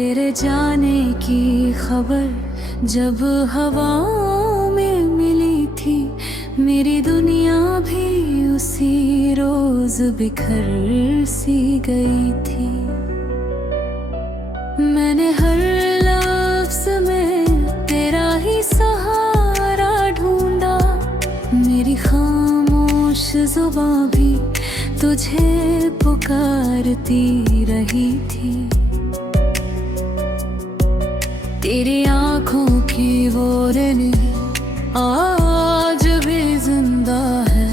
तेरे जाने की खबर जब हवाओं में मिली थी, मेरी दुनिया भी उसी रोज बिखर सी गई थी। मैंने हर लफ्ज़ में तेरा ही सहारा ढूंढा, मेरी खामोश जुबां भी तुझे पुकारती रही थी। तेरी आँखों की वो रनी आज भी जिंदा है,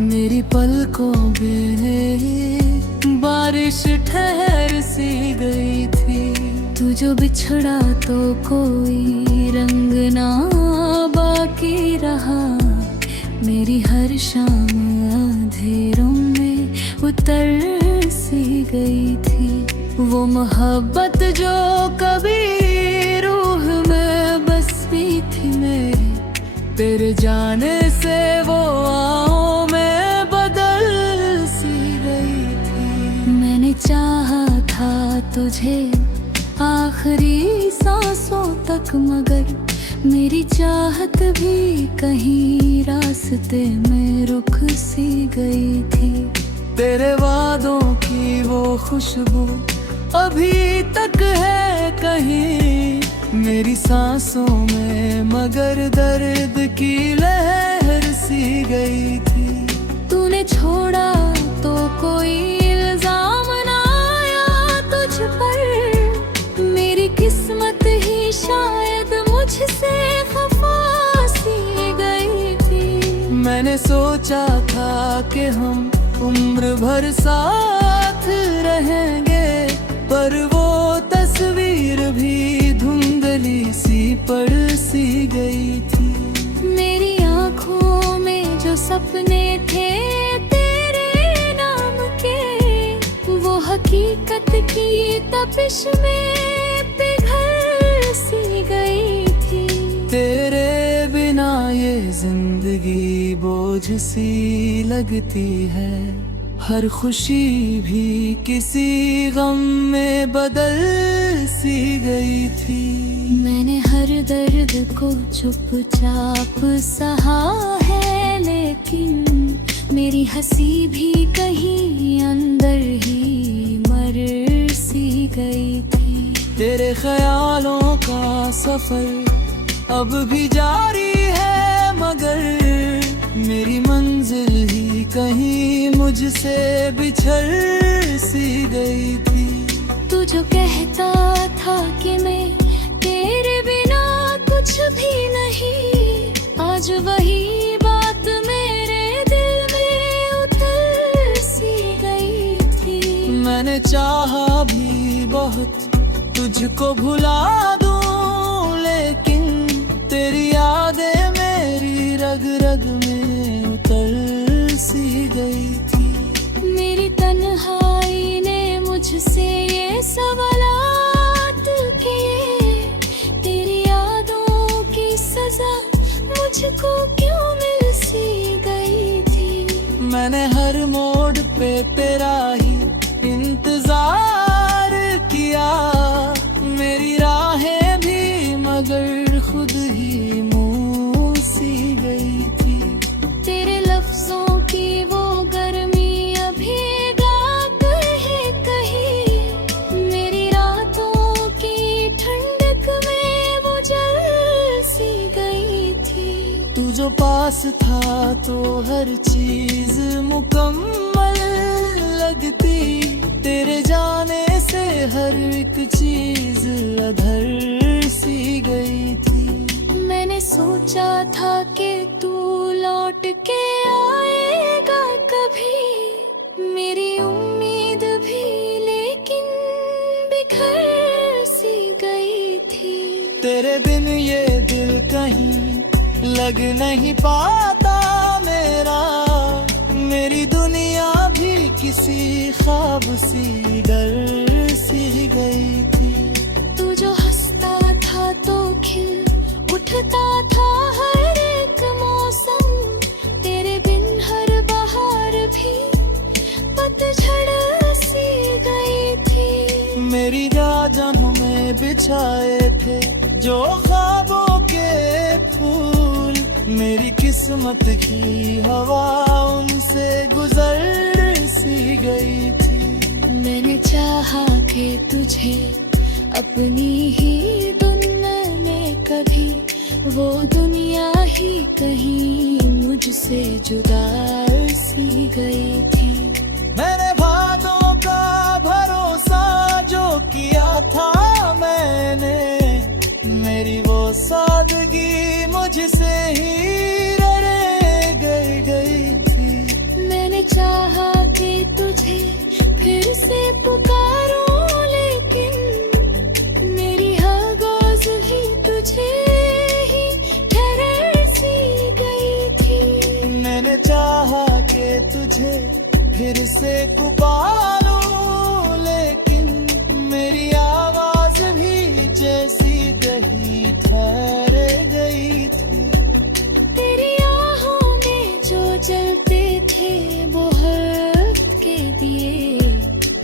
मेरी पलकों में बारिश ठहर सी गई थी। तू जो बिछड़ा तो कोई रंग ना बाकी रहा, मेरी हर शाम अंधेरों में उतर सी गई थी। वो मोहब्बत जो कभी रूह में बसती थी मेरी, तेरे जाने से वो आँखों में बदल सी गई थी। मैंने चाहा था तुझे आखिरी सांसों तक, मगर मेरी चाहत भी कहीं रास्ते में रुक सी गई थी। तेरे वादों की वो खुशबू अभी तक है कहीं मेरी सांसों में, मगर दर्द की लहर सी गई थी। तूने छोड़ा तो कोई इल्जाम ना आया तुझ पर, मेरी किस्मत ही शायद मुझसे खफा सी गई थी। मैंने सोचा था कि हम उम्र भर साथ रहेंगे, पर वो तस्वीर भी धुंधली सी पड़ सी गई थी। मेरी आँखों में जो सपने थे तेरे नाम के, वो हकीकत की तपिश में पिघल सी गई थी। तेरे बिना ये जिंदगी बोझ सी लगती है, हर खुशी भी किसी गम में बदल सी गई थी। मैंने हर दर्द को चुपचाप सहा है, लेकिन मेरी हंसी भी कहीं अंदर ही मर सी गई थी। तेरे ख्यालों का सफर अब भी जारी है, मगर मेरी मंजिल ही कहीं मुझसे बिछड़ सी गई थी। तू जो कहता था कि मैं तेरे बिना कुछ भी नहीं, आज वही बात मेरे दिल में उतर सी गई थी। मैंने चाहा भी बहुत तुझको भुला दूं, लेकिन तेरी यादें मेरी रग रग में उतर सी गई थी। मेरी तन्हाई ने मुझसे ये सवालात किए, तेरी यादों की सजा मुझको क्यों मिल सी गई थी। मैंने हर मोड़ पे तेरा ही इंतजार किया, मेरी राहें भी मगर खुद ही मुँह सी गई थी। तेरे लफ्जों की वो गर्मी अभी गायब है कहीं, मेरी रातों की ठंडक में वो जल सी गई थी। तू जो पास था तो हर चीज मुकम्मल लगती, तेरे जाने से हर एक चीज अधर सी गई थी। मैंने सोचा था कि तू लौट के आएगा कभी, मेरी उम्मीद भी लेकिन बिखर सी गई थी। तेरे बिन ये दिल कहीं लग नहीं पाता मेरा, मेरी दुनिया भी किसी ख्वाब सी डर सी गई थी। तू जो हंसता था तो खिल उठता था हर एक मौसम, तेरे बिन हर बहार भी पतझड़ सी गई थी। मेरी राजों में मुरझाए थे जो ख्वाबों के फूल, मेरी किस्मत की हवा उनसे गुजर सी गई थी। मैंने चाहा कि तुझे अपनी ही दुनिया में, कभी वो दुनिया ही कहीं मुझसे जुदा सी गई थी। मैंने बातों का भरोसा जो किया था मैंने, मेरी वो सादगी मुझसे ही रह गई थी। मैंने चाहा कि तुझे फिर से पुकारूं, लेकिन मेरी आवाज़ ही तुझे ही ठहर सी गई थी। मैंने चाहा कि तुझे फिर से पुकारूं, लेकिन मेरी आवाज भी जैसी दही ठहर गई थी। तेरी आहों में जो जलते थे वो हक के दिए,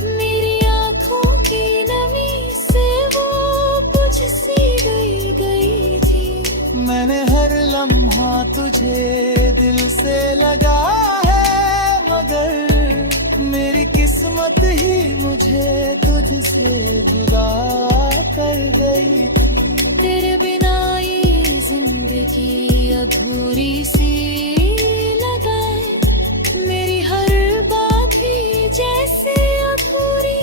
मेरी आंखों की नमी से वो बुझ सी गई थी। मैंने हर लम्हा तुझे दिल से लगा है, मगर मेरी किस्मत ही मुझे तुझसे जुदा कर गई थी। तेरे बिना ये जिंदगी अधूरी सी लगे, मेरी हर बात ही जैसे अधूरी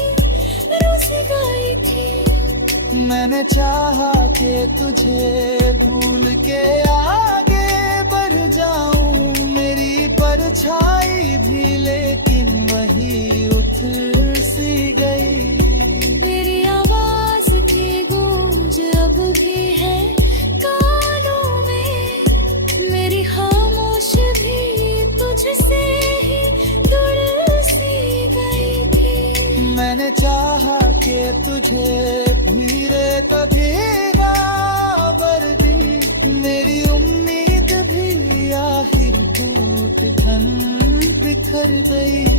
रुसी गई थी। मैंने चाहा कि तुझे भूल के आगे बढ़ जाऊं, मेरी परछाई भी लेकिन वही उतर सी गई। मेरी आवाज की गूंज अब भी है कानों में, मेरी खामोश भी तुझसे ही जुड़ सी गई थी। मैंने चाहा कि तुझे धीरे भीगा वर्दी, मेरी उम्मीद भी आखिर टूट बिखर गई।